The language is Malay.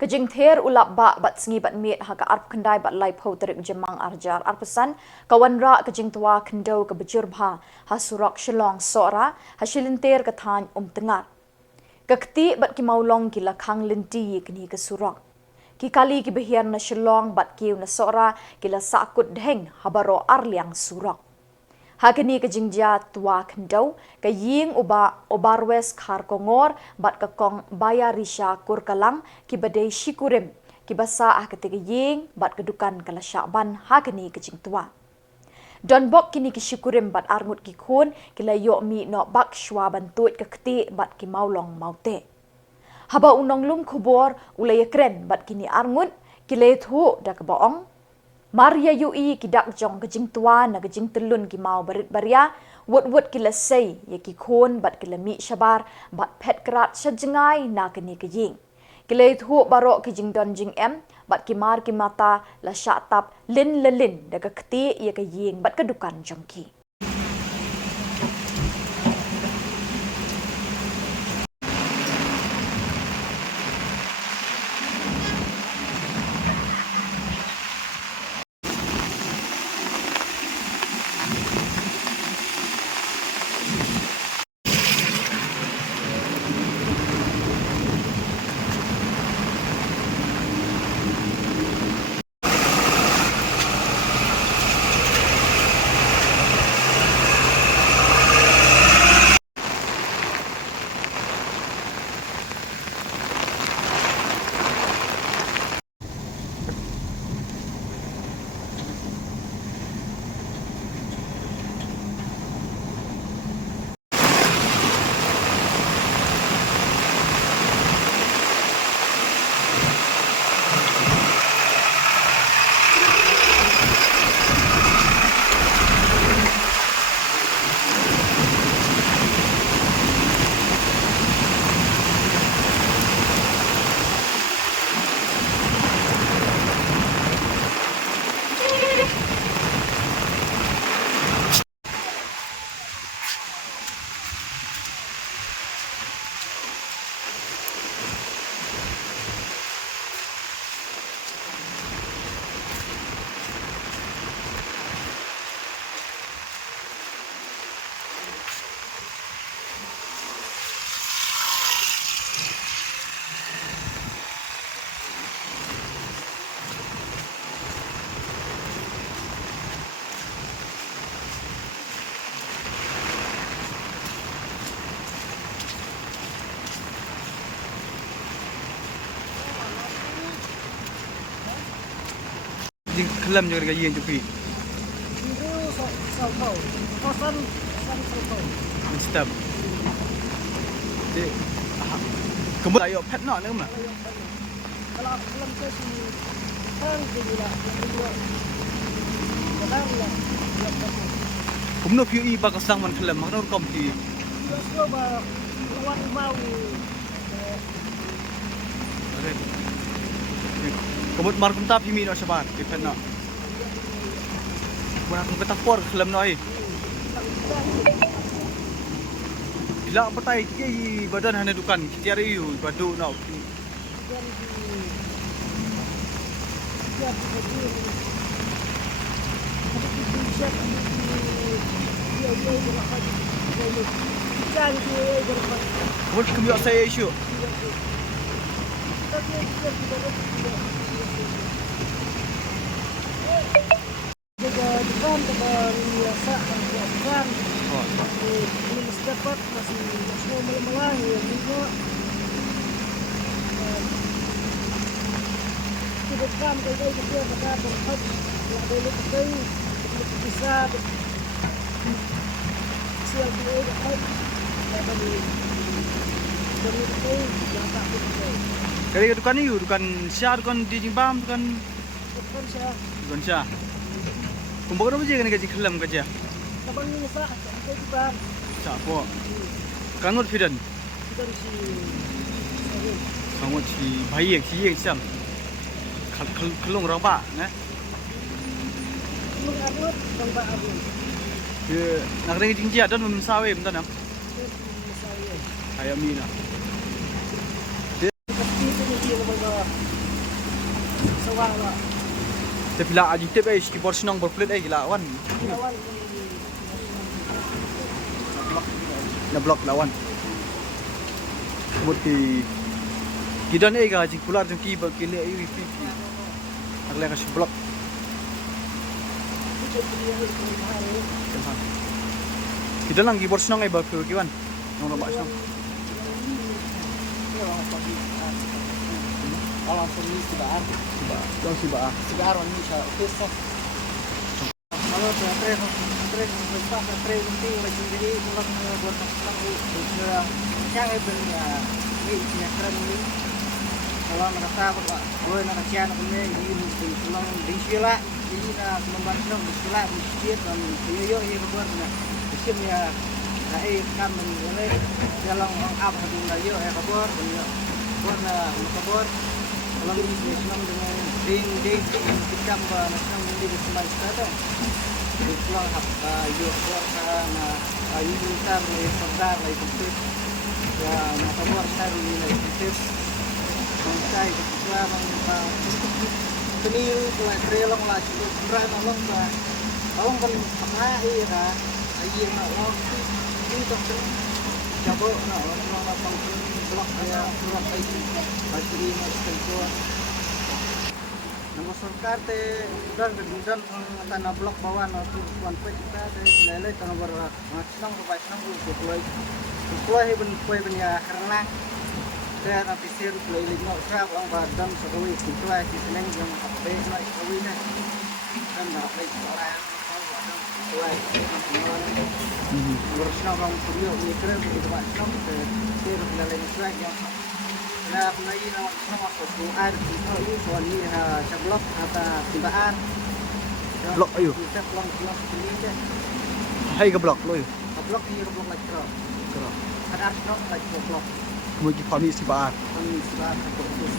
Kajing ther ulap ba bat sengi bat mit ha ka arp kendai bat lai pau terik jemang arjar arpesan kawan ra kajing tua kendau ke bejur bha ha surak shilong sora ha shilinter ka than tengar. Kakti bat ki maulong ki lakhang linti kini ke surak. Ki kali ki behiar na shilong bat kiu na sora ki la sakut dheng habaro arliang surak. Hakini kejingja tua kendau ke ying obarwes khar kongor bat ke kong baya risha kurkalang ki badai shikurim ki basa ketiga ying bat kedukan kala syakban hakini kejing tua. Don bok kini ki shikurim bat arngut ki khun ki la yok mi no bak shwa bantut ke keti bat ki maulong maute. Haba unong lum kubor ulaya kren bat kini arngut ki le thu da ke boong. Maria yui kidak jong kejing tua na kejing telun ki mau barit baria wut ki lesai ye ki khon bat ki lami shabar bat pet kerat sejengai na kini kejing kilai thu barok kejing don jing em bat ki mar ki mata la syatap lin lelin daga keti ye kejing bat kedukan jongki. Kelam juga dengan yang cukup. Stop. Jadi, kemudian ayo pet nak nama. Kalau kelam tu si kan dia lah. Kemudian PUI bakal sang man kelam, makna kompi. Coba lawan mau. Kemudian markum tap himi no sabar, di pet nak. Kemudian aku petapor kelam noi. Bila petai ki badan hanya dukan, tiada iu badu nak. Kemudian kami saya isu. Depan biasa depan ini dapat masih semua malam juga di depan kalau kita berada berhad lah boleh kita bisa siap di berhad dari itu yang tak kita. Kali dukan iu, dukan syah, dukan di jimbam, dukan syah. Dukan syah. Kumpul apa je kena gaji kelam kerja? Abang ni sah, kita juga. Tak apa. Kanut fidan. Kita si. Kanut si bayi yang siam. Kelung raba, ne? Kelung anut raba abu. Dia nak kena gaji dia dan memsawe bentar nam. Ayam ni lah. Pasti tu dia lah. Sawang lah. Tapi lah aja tip eh keyboard senang berplit eh lawan. Lawan Na block lawan. Buti gidan eh gaji pular jeng keyboard kile eh wifi. Agla ka block. Kita lang keyboard senang eh berplit kiwan. Nong lama senang. Alam seni sebar. Dong si ba. Sebar orang ini saya oke sah. Kalau tren besar tren penting lagi jadi pulang buat pulang itu yang ibaratnya ini keren ini. Kalau merasa bahwa gue nak kian punya ini pulang di sila ini nak membantu di sila masjid dan yo ini buat nak isimnya air kan menilai dalam orang apa dengan yo kabar buat kabar kalau ini senang dengan ding kita senang dengan bersama kita pulang yo buat na ayu kita serdar lagi penting ya kabar saya ini lagi penting Mangkai kita peniru mulai trelong lah cukup berat nolong bah nolong kan pernah iya iya nak nolong ini tak coba nak nolong lapang blok ya blok itu bateri masuk ke nama सरकार ते dan tanah blok bawah nanti tuan kita te lele tanah bermasang ke pasang ke pulau ben ya karena saya nanti share play link no trap orang badan sekali setelah di seneng yang update naik sekali nih kan dapat orang bersama orang studio mikir begitu macam share play link track yang nah penai nama sama satu air itu soal ini seblok atau tibaan Blok ayo. kita pulang ini deh Hai ke blok lo yo. blok ini blok lagi terus ada blok lagi blok Kemudian kami si ba. kami sudah terus